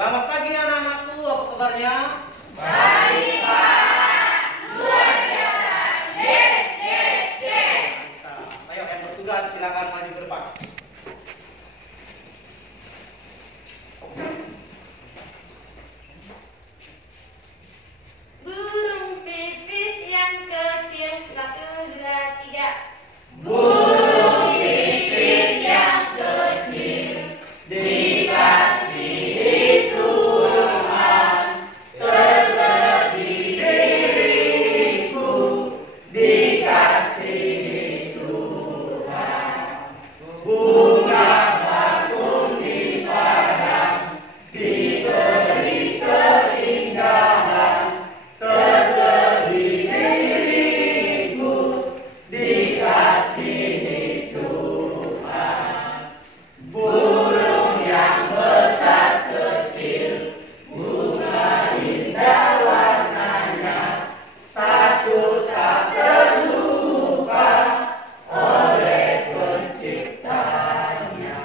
Selamat pagi anak-anakku, apa kabarnya? Baik, Pak. Luar biasa. Yes, yes, yes. Mantap. Ayo yang bertugas silakan maju ke depan. Burung pipit yang kecil, 1, 2, 3. Burung pipit yang kecil dikasihi Tuhan, terlebih diriku dikasihi Tuhan. Bunga bakung di padang diberi keindahan, terlebih diriku dikasihi Tuhan. Burung yang besar kecil, bunga indah warnanya, satu tak terlupa oleh penciptanya.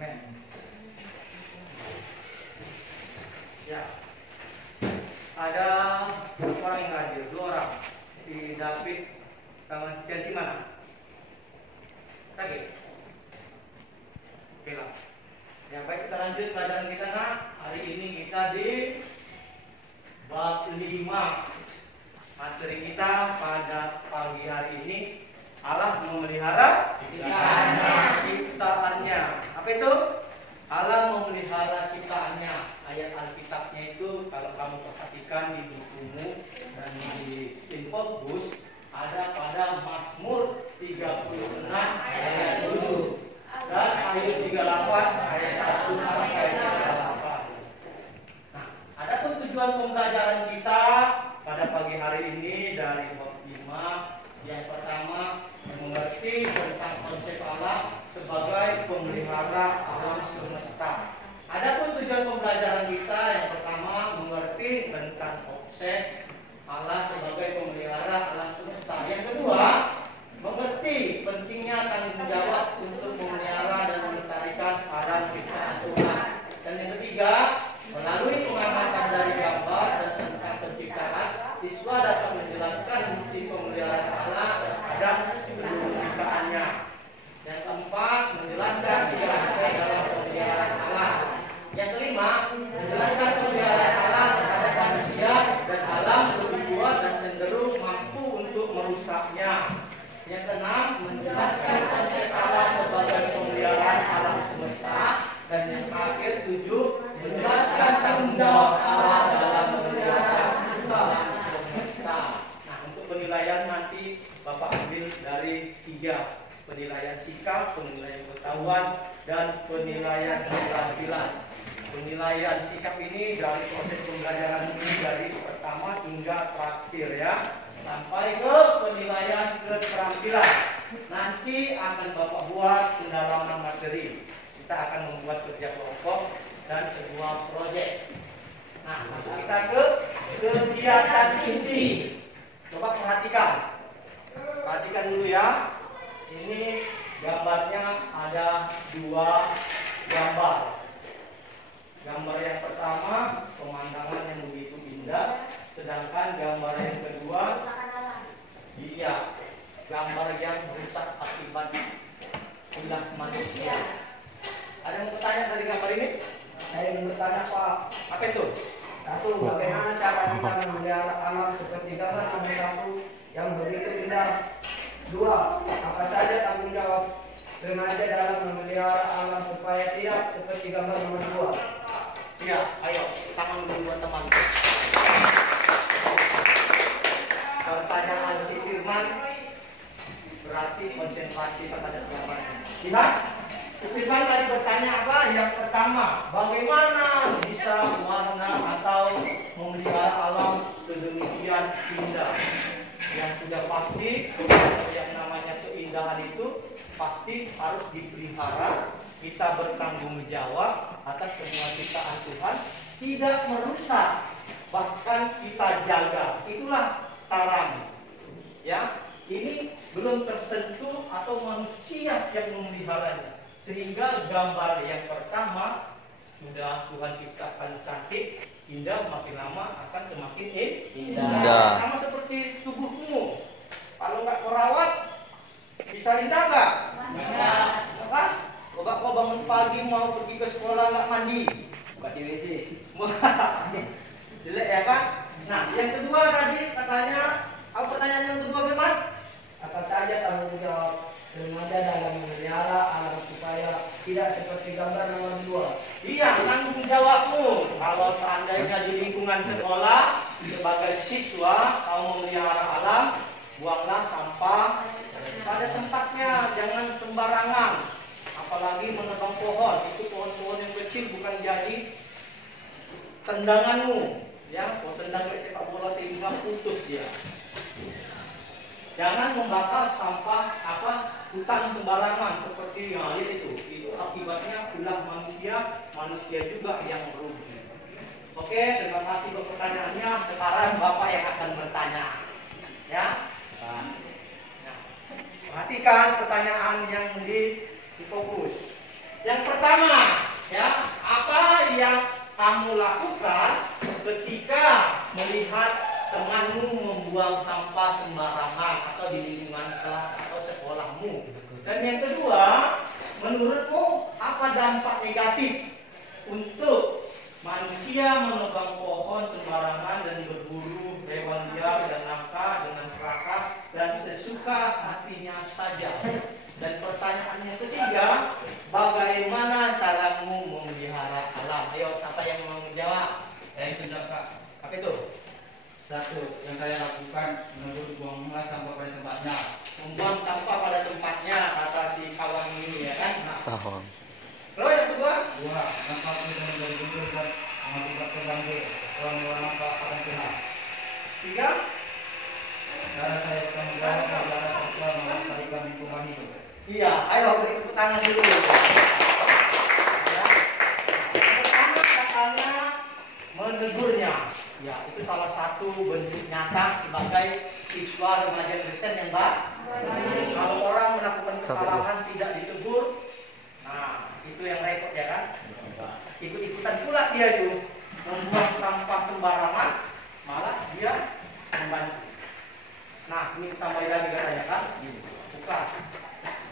Amen. Ya, ada berapa orang yang hadir? 2 orang. Si David sama si Candy mana? Kaget? Oke lah. Ya baik, kita lanjut pelajaran kita nak. Hari ini kita di bab 5. Materi kita pada pagi hari ini, Allah memelihara ciptaannya. Apa itu? Allah memelihara ciptaannya. Ayat Alkitabnya itu kalau kamu perhatikan di bukumu dan di infobus ada pada Mazmur 36 ayat 7 dan ayat 38 ayat 1 sampai 38. Nah, adapun tujuan pembelajaran kita pada pagi hari ini dari bab 5, yang pertama mengerti tentang konsep Allah sebagai pemelihara alam semesta. Adapun tujuan pembelajaran kita yang pertama mengerti tentang konsep Allah sebagai pemelihara alam semesta. Yang kedua, mengerti pentingnya tanggung jawab untuk memelihara dan melestarikan alam ciptaan Tuhan. Dan yang ketiga, melalui pengamatan dari gambar dan tentang penciptaan, siswa dapat menjelaskan bukti pemeliharaan Allah terhadap seluruh ciptaannya. Yang keempat, menjelaskan 3 aspek dalam pemeliharaan Allah. Yang kelima, menjelaskan pemeliharaan Allah terhadap manusia dan alam lebih kuat dan cenderung mampu untuk merusaknya. Yang keenam, menjelaskan konsep Allah sebagai pemeliharaan alam semesta. Dan yang terakhir 7, menjelaskan tanggung jawab Allah dalam memelihara alam semesta. Nah, untuk penilaian nanti Bapak ambil dari 3. Penilaian sikap, penilaian pengetahuan, dan penilaian keterampilan. Penilaian sikap ini dari proses pembelajaran ini dari pertama hingga terakhir ya, sampai ke penilaian keterampilan. Nanti akan Bapak buat pendalaman materi. Kita akan membuat kerja kelompok dan sebuah proyek. Nah, masuk kita ke kegiatan inti. Coba perhatikan. Perhatikan dulu ya. Ini gambarnya ada 2 gambar. Gambar yang pertama pemandangan yang begitu indah, sedangkan gambar yang kedua gambar yang rusak akibat ulah manusia. Ada yang mau bertanya dari gambar ini? Saya ingin bertanya Pak. Apa itu? 1. Bagaimana cara kita memelihara alam seperti gambar nomor 1 yang begitu indah? 2. Apa saja tanggung jawab remaja dalam memelihara alam supaya tidak seperti gambar nomor 2? Iya, ayo tangan dulu buat teman. Pertanyaan si Firman berarti konsentrasi terhadap gambarnya. Lihat, si Firman tadi bertanya apa? Yang pertama, bagaimana bisa warna atau memelihara alam sedemikian indah? Yang sudah pasti yang namanya keindahan itu pasti harus dipelihara. Kita bertanggung jawab atas semua ciptaan Tuhan, tidak merusak, bahkan kita jaga. Itulah caranya. Ya, ini belum tersentuh atau manusia yang memeliharanya. Sehingga gambar yang pertama sudah Tuhan ciptakan cantik, indah, makin lama akan semakin indah. Sama seperti tubuhmu. Kalau nggak merawat, bisa indah nggak? Kan? Coba kau bangun pagi mau pergi ke sekolah nggak mandi, Buka WC. jelek ya kan? Nah, yang kedua tadi katanya, apa pertanyaan yang kedua Firman? Apa saja tanggung jawab remaja dalam memelihara alam supaya tidak seperti gambar nomor 2? Iya, tanggung jawabmu. Kalau seandainya di lingkungan sekolah sebagai siswa kau memelihara alam, buanglah sampah pada tempatnya, jangan sembarangan. Apalagi menebang pohon, itu pohon-pohon yang kecil bukan jadi tendanganmu, ya, kau tendang kayak sepak bola sehingga putus dia. Jangan membakar sampah hutan sembarangan seperti yang lihat itu akibatnya ulah manusia juga yang merugi. Oke, terima kasih untuk pertanyaannya. Sekarang Bapak yang akan bertanya, ya. Nah, perhatikan pertanyaan yang difokus. Yang pertama, ya, apa yang kamu lakukan ketika melihat temanmu membuang sampah sembarangan atau di lingkungan kelas atau sekolahmu? Dan yang kedua, menurutmu apa dampak negatif untuk manusia menebang pohon sembarangan dan berburu hewan liar dan langka dengan serakah dan sesuka hatinya saja? Dan pertanyaan yang ketiga, bagaimana caramu memelihara alam? Ayo, siapa yang mau menjawab? Saya sudah Kak. Apa itu? Satu, yang saya lakukan buanglah sampah pada tempatnya. Membuang sampah pada tempatnya, kata si kawan ini, ya kan? Nah, Paham. lalu yang kedua, Dua, sampah itu menjadi guntur dan mengakibatkan banjir. Orang-orang nampak akan kena. tiga, Cara saya bertanggung jawab adalah serta melestarikan lingkungan hidup. iya, ayo beri tepuk tangan dulu. Ya. Pertama katanya menegurnya. Ya, itu salah satu bentuk nyata sebagai siswa remaja Kristen yang baik. Kalau orang melakukan kesalahan tidak ditegur, nah itu yang repot ya kan? Ikut-ikutan pula dia itu membuang sampah sembarangan, malah dia membantu. Nah, ini tambah lagi katanya kan? Bukan.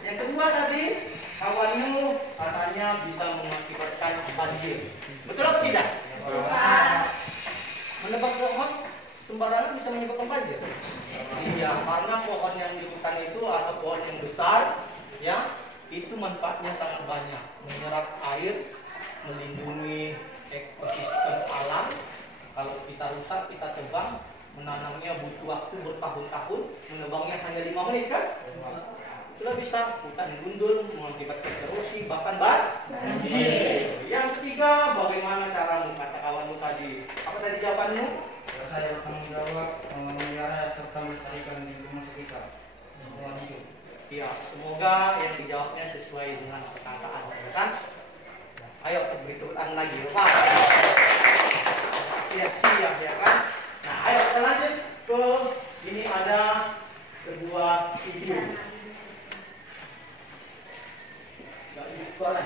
Yang kedua tadi, kawanmu katanya bisa mengakibatkan banjir. Betul atau tidak? Menebang pohon sembarangan bisa menyebabkan banjir. Iya, karena pohon yang di hutan itu atau pohon yang besar, ya, itu manfaatnya sangat banyak, menyerap air, melindungi ekosistem alam. Kalau kita rusak, kita tebang, menanamnya butuh waktu bertahun-tahun, menebangnya hanya 5 menit kan? Sudah bisa hutan gundul, mengakibatkan erosi, bahkan banjir. Yang ketiga, bagaimana caramu, kata kawanmu tadi? Apa tadi jawabanmu? Cara saya bertanggung jawab memelihara serta melestarikan lingkungan sekitar. Lingkungan hidup. Ya, semoga yang dijawabnya sesuai dengan perkataan, ya kan? Ayo beritahuan lagi, Pak. Siap-siap, ya kan? Nah, ayo kita lanjut ke ini ada sebuah video. Gak ada suara.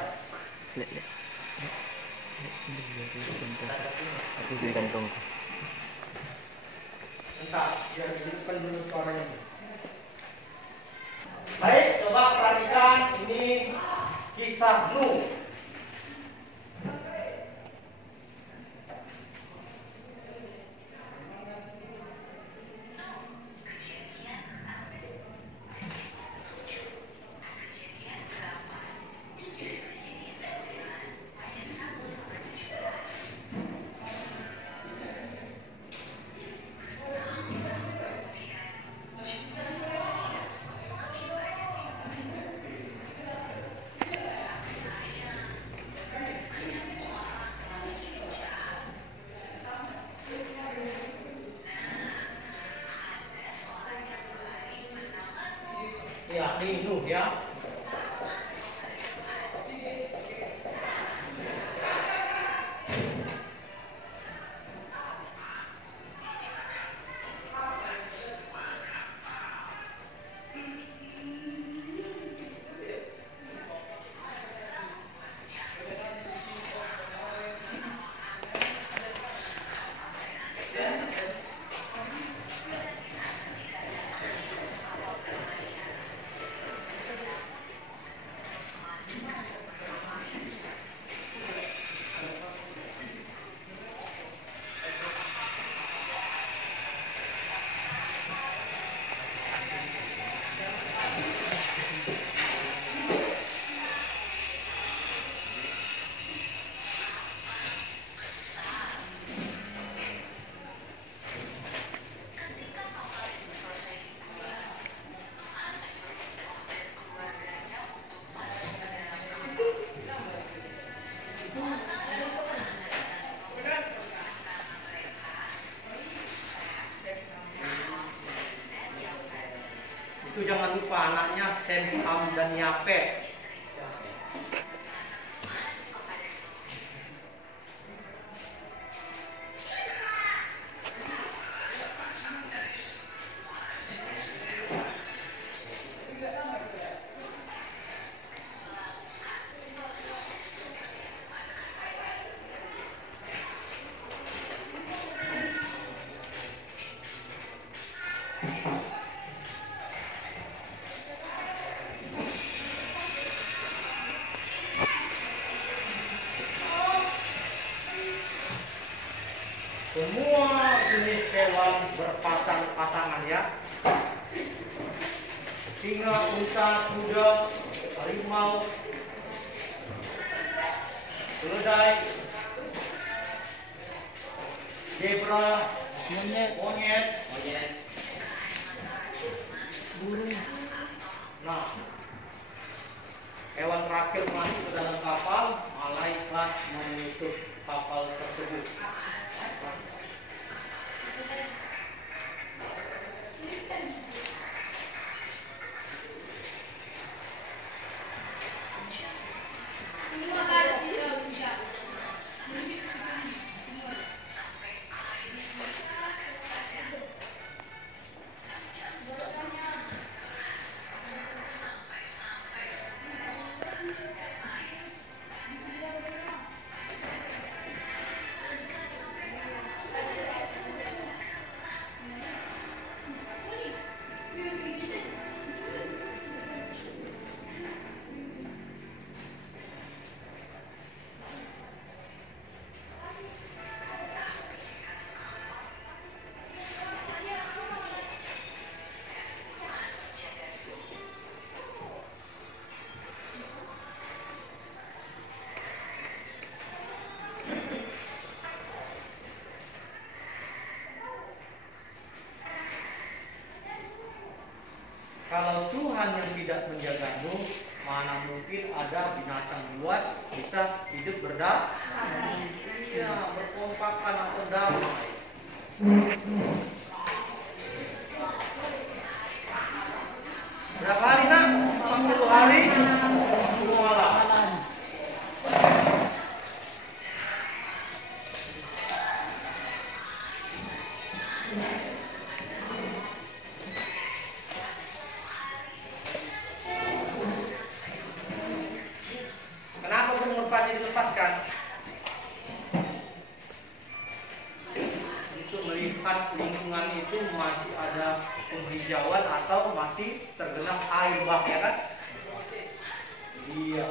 Itu di kantong. Bentar, biar hidupkan dulu suaranya. Baik, coba perhatikan ini kisah Nuh. Ya, ini Nuh ya. Sem, Ham, dan Yafet. Semua jenis hewan berpasang-pasangan ya. Singa, unta, kuda, harimau, keledai, zebra, monyet, burung. Nah, hewan terakhir masuk ke dalam kapal, malaikat menutup kapal tersebut. Kalau Tuhan yang tidak menjagamu, mana mungkin ada binatang buas bisa hidup berdamai? Iya, berkompakan atau damai. Berapa hari nak? 40 hari, 10 malam. Kenapa burung merpati dilepaskan? Itu melihat lingkungan itu masih ada penghijauan atau masih tergenang air bah, ya kan? Iya.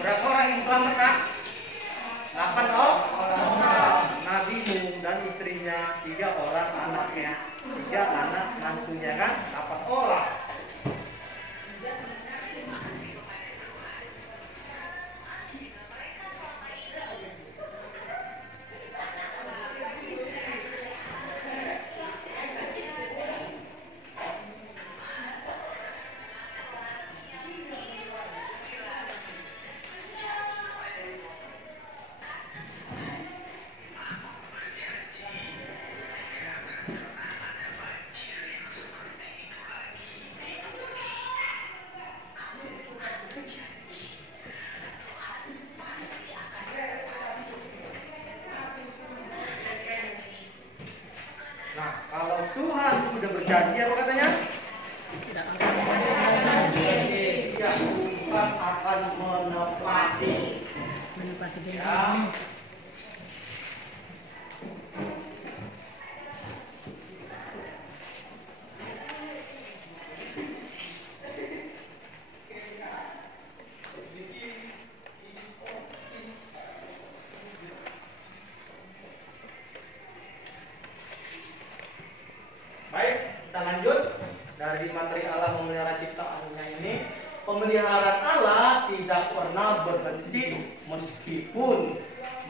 Berapa orang yang selamat, Kak? 8 orang. Nabi Nuh dan istrinya, 3 orang anaknya, 3 anak mantunya kan, 8 orang. Nah, kalau Tuhan sudah berjanji apa katanya? Ya, Tuhan akan menepati. Ya. Baik, kita lanjut. dari materi Allah memelihara ciptaannya ini, pemeliharaan Allah tidak pernah berhenti meskipun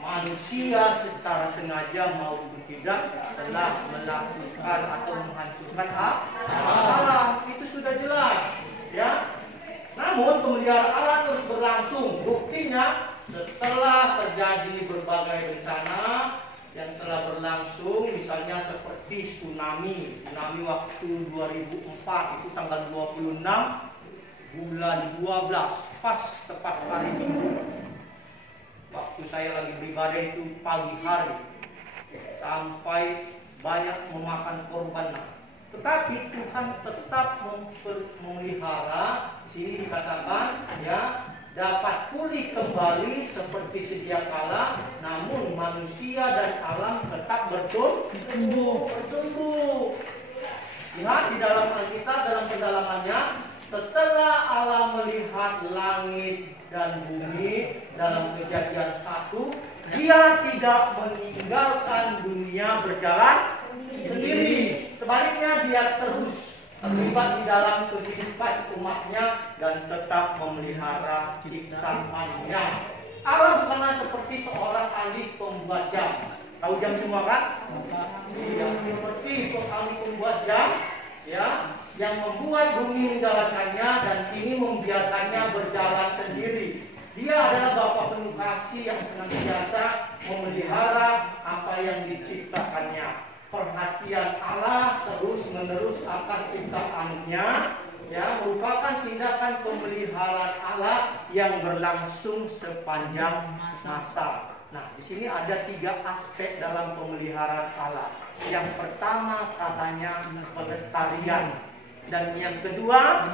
manusia secara sengaja maupun tidak telah melakukan atau menghancurkan Allah. Itu sudah jelas, ya. Namun pemeliharaan Allah terus berlangsung. Buktinya setelah terjadi berbagai bencana yang telah berlangsung, misalnya seperti tsunami waktu 2004 itu tanggal 26 bulan 12 pas tepat hari Minggu. Waktu saya lagi beribadah itu pagi hari sampai banyak memakan korban. Tetapi Tuhan tetap memelihara, sini dikatakan ya, dapat pulih kembali seperti sedia kala, namun manusia dan alam tetap bertumbuh. Lihat di dalam Alkitab dalam pendalamannya, setelah Allah melihat langit dan bumi dalam Kejadian 1, Dia tidak meninggalkan dunia berjalan sendiri. Sebaliknya Dia terus terlibat di dalam kehidupan umatnya dan tetap memelihara ciptaannya. Allah bukanlah seperti seorang ahli pembuat jam. Tahu jam semua kan? Iya, seperti ahli pembuat jam, ya, yang membuat bumi menjalankannya dan kini membiarkannya berjalan sendiri. Dia adalah Bapa penuh kasih yang senantiasa memelihara apa yang diciptakannya. Perhatian Allah terus-menerus atas ciptaannya, ya, merupakan tindakan pemeliharaan Allah yang berlangsung sepanjang masa. Nah, di sini ada 3 aspek dalam pemeliharaan Allah. Yang pertama katanya pelestarian, dan yang kedua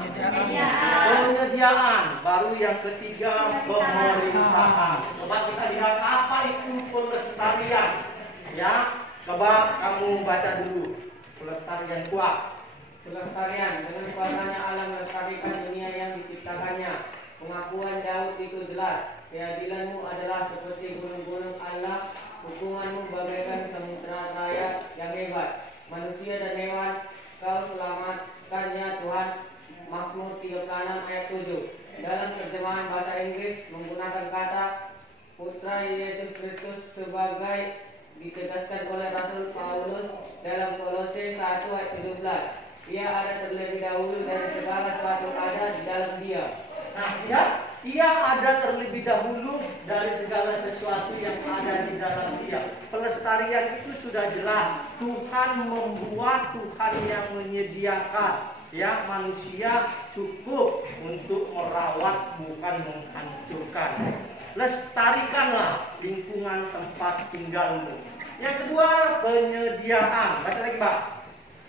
penyediaan, baru yang ketiga pemerintahan. Coba kita lihat apa itu pelestarian, ya. Coba kamu baca dulu pelestarian kuat. Pelestarian, dengan kuasanya Allah melestarikan dunia yang diciptakannya. Pengakuan Daud itu jelas. Keadilanmu adalah seperti gunung-gunung Allah, hukumanmu bagaikan samudera raya yang hebat. Manusia dan hewan kau selamatkannya Tuhan. Mazmur 36 ayat 7. Dalam terjemahan bahasa Inggris menggunakan kata Putra Yesus Kristus sebagai ditegaskan oleh Rasul Paulus dalam Kolose 1 ayat 17. Ia ada terlebih dahulu dari segala sesuatu ada di dalam Dia. Nah, ya, Ia ada terlebih dahulu dari segala sesuatu yang ada di dalam Dia. Pelestarian itu sudah jelas. Tuhan membuat, Tuhan yang menyediakan. Ya, manusia cukup untuk merawat, bukan menghancurkan. Lestarikanlah lingkungan tempat tinggalmu. Yang kedua, penyediaan. Baca lagi, Pak.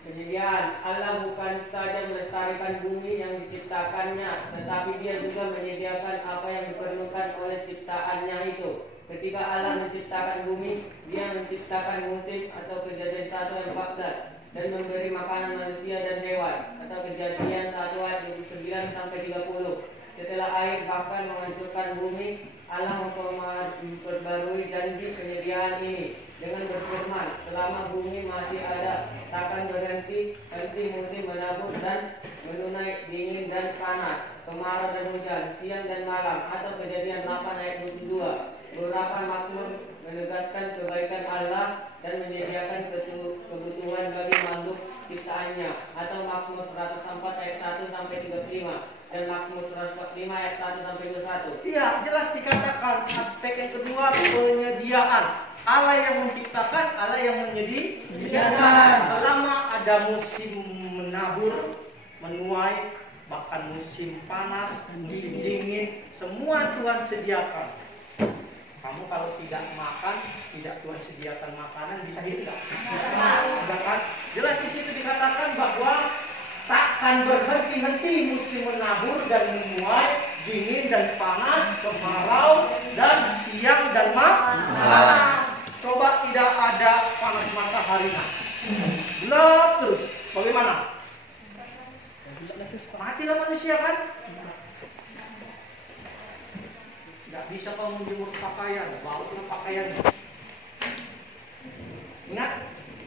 Penyediaan. Allah bukan saja melestarikan bumi yang diciptakannya, tetapi Dia juga menyediakan apa yang diperlukan oleh ciptaannya itu. Ketika Allah menciptakan bumi, Dia menciptakan musim atau Kejadian 1 ayat 14 dan memberi makanan manusia dan hewan atau Kejadian 1 ayat 29 sampai 30. Setelah air bahkan menghancurkan bumi, Allah memperbarui janji penyediaan ini dengan berfirman, selama bumi masih ada, takkan berhenti musim menabur dan menunai dingin dan panas, kemarau dan hujan, siang dan malam, atau Kejadian 8 ayat 22. Beberapa makmur menegaskan kebaikan Allah dan menyediakan kebutuhan bagi makhluk ciptaannya, atau Mazmur 104 ayat 1 sampai 35 dan Mazmur 145 ayat 1 sampai 21. Iya, jelas dikatakan aspek yang kedua penyediaan. Allah yang menciptakan, Allah yang menyediakan. Selama ada musim menabur, menuai, bahkan musim panas, musim dingin, semua Tuhan sediakan. Kamu kalau tidak makan, tidak Tuhan sediakan makanan, bisa hidup nggak? Kan? Jelas di situ dikatakan bahwa takkan berhenti-henti musim menabur dan menuai, dingin dan panas, kemarau dan siang dan malam. Coba tidak ada panas matahari, gelap terus, bagaimana? Matilah manusia kan? Tidak bisa kau menjemur pakaian, bautlah pakaian. Ingat,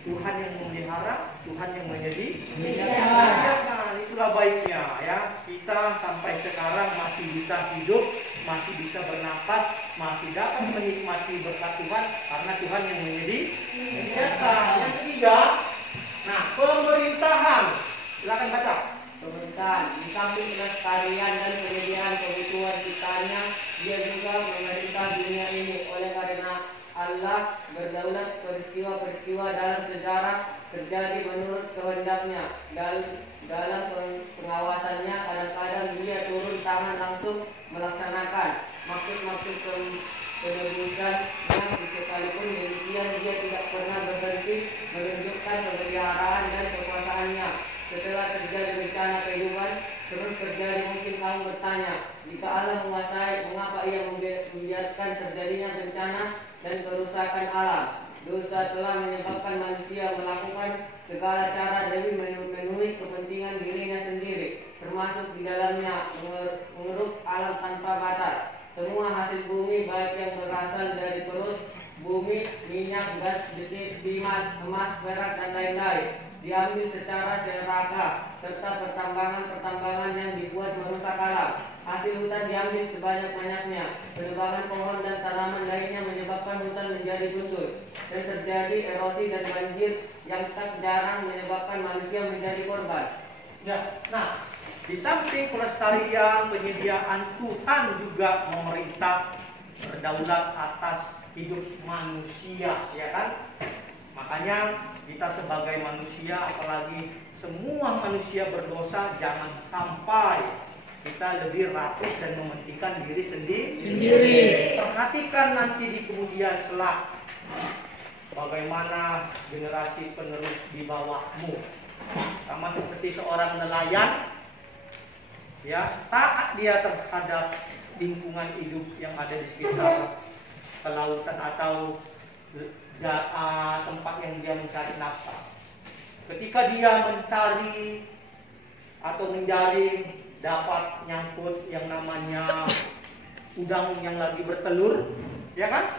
Tuhan yang memelihara, Tuhan yang menyediakan. baiknya ya kita sampai sekarang masih bisa hidup, masih bisa bernapas, masih dapat menikmati berkat Tuhan karena Tuhan yang menyediakan. Yang ketiga, nah pemerintahan. Silakan baca. Pemerintahan, di samping kelestarian dan penyediaan kebutuhan ciptaannya, dia juga memerintah dunia ini. Oleh karena Allah berdaulat, peristiwa-peristiwa dalam sejarah terjadi menurut kehendaknya. Dalam pengawasannya, kadang-kadang dia turun tangan langsung melaksanakan maksud-maksud penebusannya. Sekalipun demikian, dia tidak pernah berhenti menunjukkan pemeliharaan dan kekuasaannya. Setelah terjadi bencana kehidupan, terus terjadi, mungkin kamu bertanya, jika Allah menguasai, mengapa ia membiarkan terjadinya bencana dan kerusakan alam? Dosa telah menyebabkan manusia melakukan segala cara demi memenuhi kepentingan dirinya sendiri, termasuk di dalamnya mengeruk alam tanpa batas. Semua hasil bumi, baik yang berasal dari perut bumi, minyak, gas, besi, timah, emas, perak, dan lain-lain, diambil secara serakah, serta pertambangan-pertambangan yang dibuat merusak alam. Hasil hutan diambil sebanyak-banyaknya. Penebangan pohon dan tanaman lainnya menyebabkan hutan menjadi gundul, dan terjadi erosi dan banjir yang tak jarang menyebabkan manusia menjadi korban. Ya, nah di samping pelestarian penyediaan, Tuhan juga memerintah berdaulat atas hidup manusia, ya kan? Makanya kita sebagai manusia, apalagi semua manusia berdosa, jangan sampai kita lebih rakus dan mementingkan diri sendiri. Perhatikan nanti di kemudian kelak bagaimana generasi penerus di bawahmu. Sama seperti seorang nelayan, ya, taat dia terhadap lingkungan hidup yang ada di sekitar kelautan atau tempat yang dia mencari nafkah. Ketika dia mencari atau menjaring, dapat nyangkut yang namanya udang yang lagi bertelur, ya kan?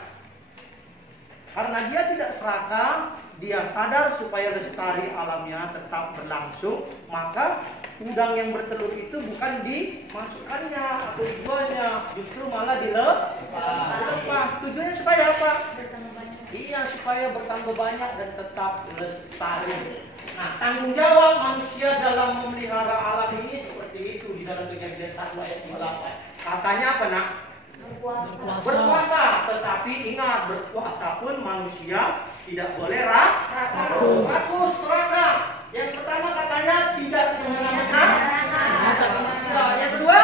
Karena dia tidak serakah, dia sadar supaya lestari alamnya tetap berlangsung, maka udang yang bertelur itu bukan dimasukkannya atau dijualnya, justru malah dilepas. Tujuannya supaya apa? Iya, supaya bertambah banyak dan tetap lestari. Nah, tanggung jawab manusia dalam memelihara alam ini seperti itu di dalam Kejadian 1 ayat 28. Katanya apa, nak? Berpuasa. Tetapi ingat, berpuasa pun manusia tidak boleh rakus, serakah. Yang pertama katanya tidak semena-mena. Yang kedua,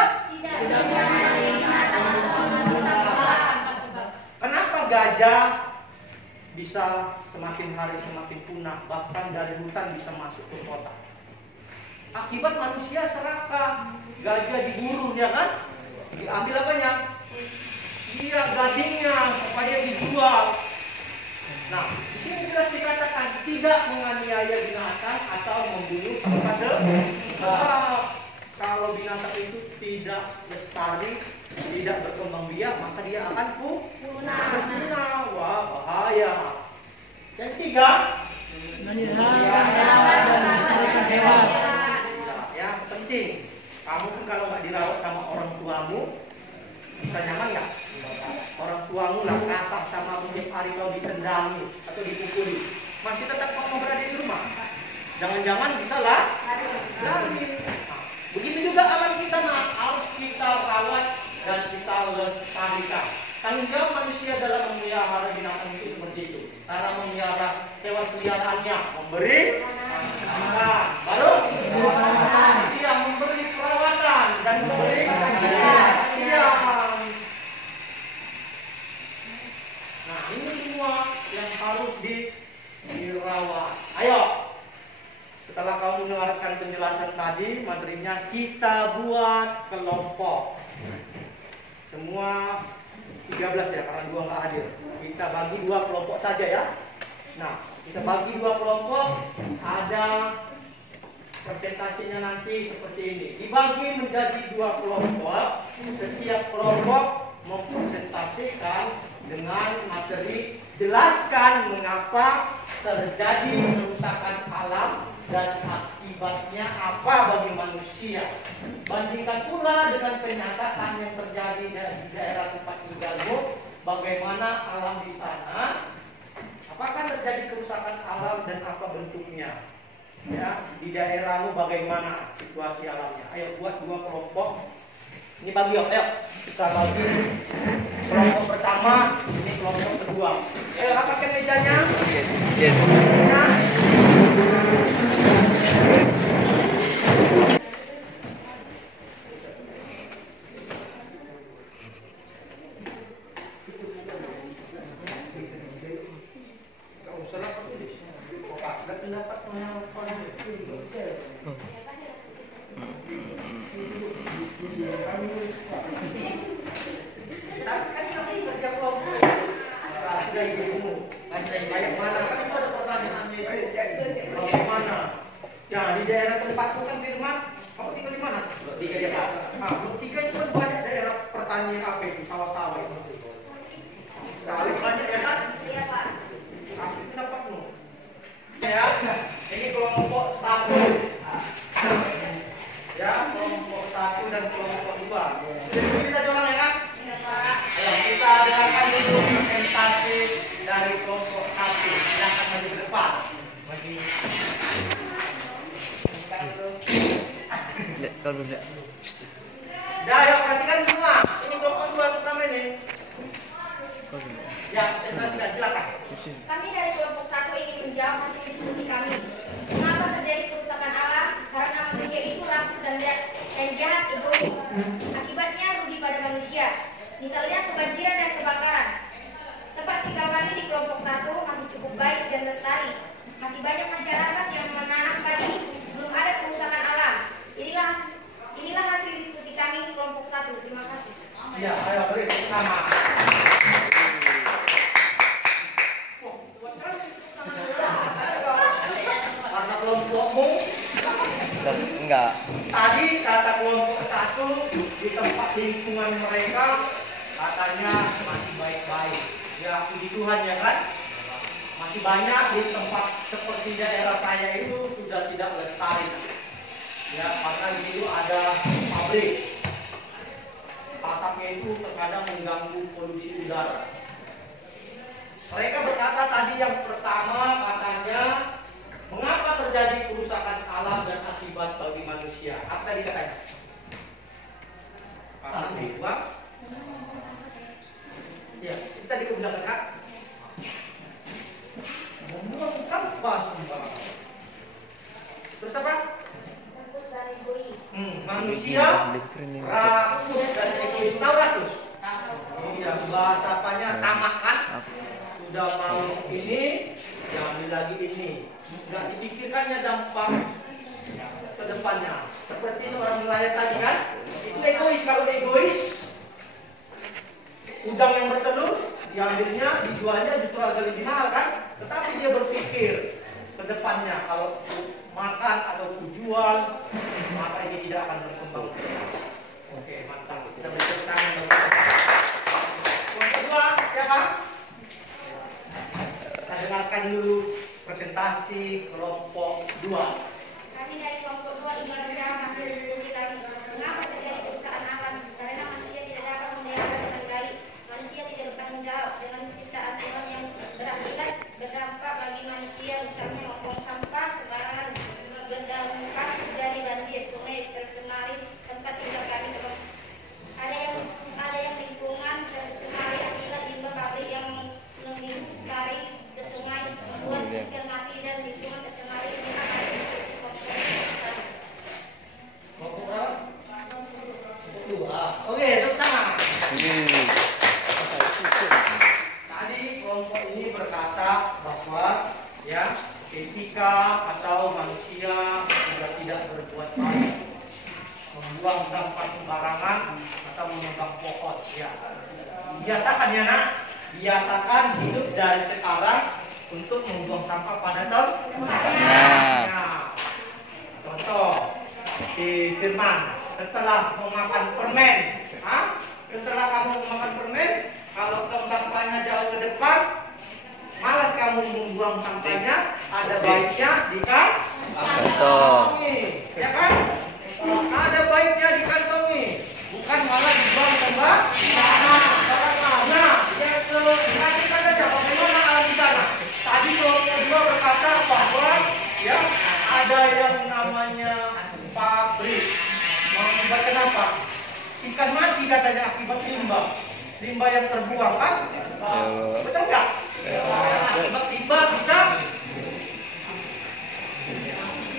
kenapa gajah bisa semakin hari semakin punah, bahkan dari hutan bisa masuk ke kota? Akibat manusia serakah. Gajah diburu, ya kan? Diambil apanya? Dia gadingnya supaya dijual. Nah, di sini jelas dikatakan tidak menganiaya binatang atau membunuh kalau binatang itu tidak lestari, tidak berkembang biak, maka dia akan punah. Wah, bahaya. Yang ketiga, ya, penting. Kamu pun kalau nggak dirawat sama orang tuamu, bisa nyaman nggak? Orang tuamu lah kasar sama tiap hari kau ditendangi atau dipukuli, masih tetap mau berada di rumah? Jangan-jangan bisa lari. Nah, begitu juga alam kita, harus kita rawat dan kita lestarikan. Tanggung jawab manusia dalam memelihara binatang itu seperti itu. Cara memelihara hewan peliharaannya, memberi makan, baru dia memberi perawatan dan memberi hadiah. Nah, ini semua yang harus dirawat. Ayo, setelah kamu mendengarkan penjelasan tadi, materinya kita buat kelompok. Semua 13 ya, karena 2 nggak hadir. Kita bagi 2 kelompok saja ya. Nah, kita bagi 2 kelompok. Ada presentasinya nanti seperti ini. Dibagi menjadi 2 kelompok. Setiap kelompok mempresentasikan dengan materi, jelaskan mengapa terjadi kerusakan alam dan akibat akibatnya apa bagi manusia. Bandingkan pula dengan kenyataan yang terjadi di daerah tempat tinggalmu, bagaimana alam di sana, apakah terjadi kerusakan alam dan apa bentuknya. Ya, di daerahmu bagaimana situasi alamnya. Ayo buat 2 kelompok. Ini bagi ayo kita bagi kelompok pertama, ini kelompok kedua. Ayo rapatkan mejanya. Yes. Ya. Ya, di daerah tempatku kan Firman, kamu tinggal di mana? Blok 3 ya Pak. Nah, Blok 3 itu kan banyak daerah pertanian apa itu, sawah-sawah itu. Sawah banyak ya kan? Iya Pak. Asli dapatmu. Ya, ini kelompok 1. Ya, kelompok 1 dan kelompok 2. Jadi kita orang ya kan? Iya Pak. Ayo kita dengarkan dulu presentasi dari kelompok 1 yang akan maju ke depan. Bagi Lihat kau dulu. ya, ayo perhatikan semua. Ini kelompok 2 pertama ini. Kau dulu. Ya, presentasikan silakan. Kami dari kelompok 1 ingin menjawab hasil diskusi kami. Mengapa terjadi kerusakan alam? Karena manusia itu rakus dan jahat egois. Akibatnya rugi pada manusia. Misalnya kebanjiran dan kebakaran. Tempat tinggal kami di kelompok 1 masih cukup baik dan lestari. Masih banyak masyarakat yang menanam padi. Belum ada kerusakan alam. Inilah hasil diskusi kami kelompok 1. Terima kasih. Ya, ayo beri tepuk tangan. Karena kelompokmu Enggak. tadi kata kelompok 1 di tempat lingkungan mereka katanya masih baik-baik. Ya, puji Tuhan ya kan? Masih banyak di tempat seperti daerah saya itu sudah tidak lestari. Ya, karena di situ ada pabrik. Asapnya itu terkadang mengganggu polusi udara. Mereka berkata tadi yang pertama katanya mengapa terjadi kerusakan alam dan akibat bagi manusia? Apa tadi katanya? Karena dibuang. Ya, kita tadi kebilang kan? Membuang sampah sembarangan. Terus apa? Rakus dan egois. Manusia rakus dan egois. Tahu rakus? Iya, bahasa apanya? Tamak kan? Sudah mau ini, diambil lagi ini. Nggak dipikirkannya dampak ke depannya. Seperti seorang nelayan tadi kan? Itu egois. Kalau egois, udang yang bertelur, diambilnya, dijualnya justru agak lebih mahal kan? Tetapi dia berpikir ke depannya, kalau makan atau jual, maka ini tidak akan berkembang. Oke, mantap. Kita beri tepuk tangan. Yang kedua, siapa? Kita dengarkan dulu presentasi kelompok 2. Kami dari kelompok 2 ingin menjawab hasil diskusi kami. Mengapa terjadi kerusakan alam? Karena manusia tidak dapat memelihara dengan baik. Manusia tidak bertanggung jawab dengan ciptaan Tuhan yang berakibat berdampak bagi manusia. Misalnya membuang sampah sembarangan, berdampak dari banjir, sungai tercemari, tempat tinggal kami ada yang lingkungan tercemari akibat limbah pabrik yang mengintari ke sungai, membuat ikan mati dan lingkungan tercemari. Inilah hasil diskusi kelompok kami. Kelompok berapa? Dua. Oke, tepuk tangan. Tadi kelompok ini berkata bahwa ya etika atau manusia sudah tidak berbuat baik, membuang sampah sembarangan atau menebang pohon. Ya, biasakan ya nak, biasakan hidup dari sekarang untuk membuang sampah pada tempatnya. Contoh di Firman, setelah memakan permen, setelah kamu memakan permen, kalau tong sampahnya jauh ke depan, malas kamu membuang sampahnya, ada baiknya Kantong. ya kan? Ada baiknya dikantongi, bukan malah dibuang sembarangan. Nah, yang perhatikan saja bagaimana alam di sana. Tadi yang kedua berkata bahwa ya ada yang namanya pabrik. Mengakibatkan apa? Ikan mati katanya akibat limbah yang terbuang kan? Betul nggak? Akibat limbah bisa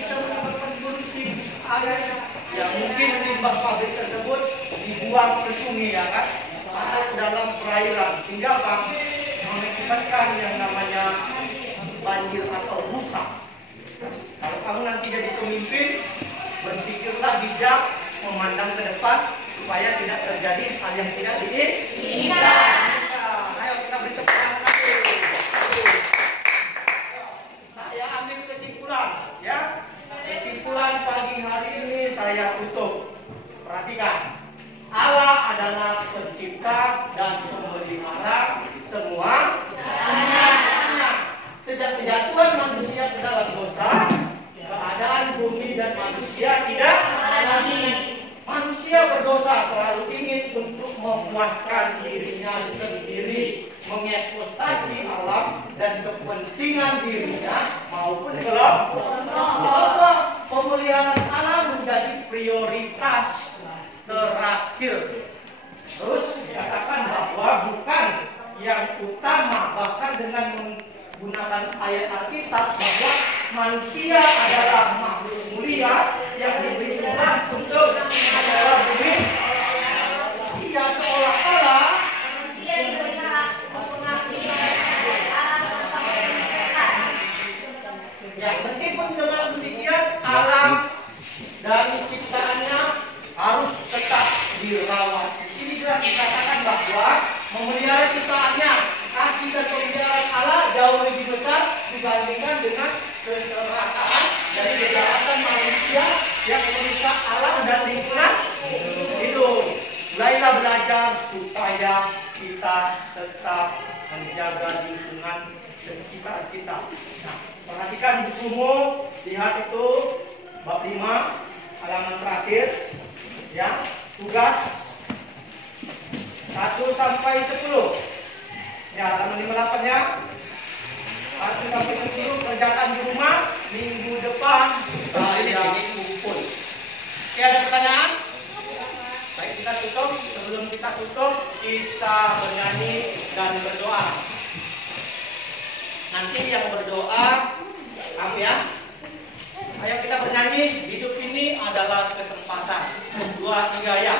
menyebabkan polusi airnya. Ya mungkin limbah pabrik tersebut dibuang ke sungai ya kan? Atau ke dalam perairan sehingga apa? Mengakibatkan yang namanya banjir atau rusak. Kalau kamu nanti jadi pemimpin, berpikirlah bijak, memandang ke depan supaya tidak terjadi hal yang tidak diinginkan. Ayo kita beri tepuk tangan lagi. Saya ambil kesimpulan, ya. Kesimpulan pagi hari ini saya tutup. Perhatikan, Allah adalah pencipta dan pemelihara semua. Sejak kejatuhan manusia ke dalam dosa, keadaan bumi dan manusia tidak lagi. Manusia berdosa selalu ingin untuk memuaskan dirinya sendiri, mengeksploitasi alam dan kepentingan dirinya maupun kelompok. Pemeliharaan alam menjadi prioritas terakhir. Terus dikatakan bahwa bukan yang utama, bahkan dengan menggunakan ayat Alkitab bahwa manusia adalah makhluk mulia yang diberi Tuhan untuk adalah bumi. Ia seolah-olah Manusia diberi hak untuk mengakui alam tanpa memperhatikan. ya meskipun dengan demikian alam dan ciptaannya harus tetap dirawat. Di sini jelas dikatakan bahwa memelihara ciptaannya, kasih dan pemeliharaan Allah jauh lebih besar dibandingkan dengan keserakaan dari kejahatan manusia yang merusak alam dan lingkungan hidup. Mulailah belajar supaya kita tetap menjaga lingkungan sekitar kita. Nah, perhatikan bukumu, lihat itu bab 5 halaman terakhir, ya, tugas 1 sampai 10. Ya, halaman 58 ya. 1 sampai 10 kerjakan di rumah, minggu depan saya kumpul. Oke, ada pertanyaan? Baik, kita tutup. Sebelum kita tutup, kita bernyanyi dan berdoa. Nanti yang berdoa kamu ya. Ayo kita bernyanyi. Hidup ini adalah kesempatan. 2, 3 ya.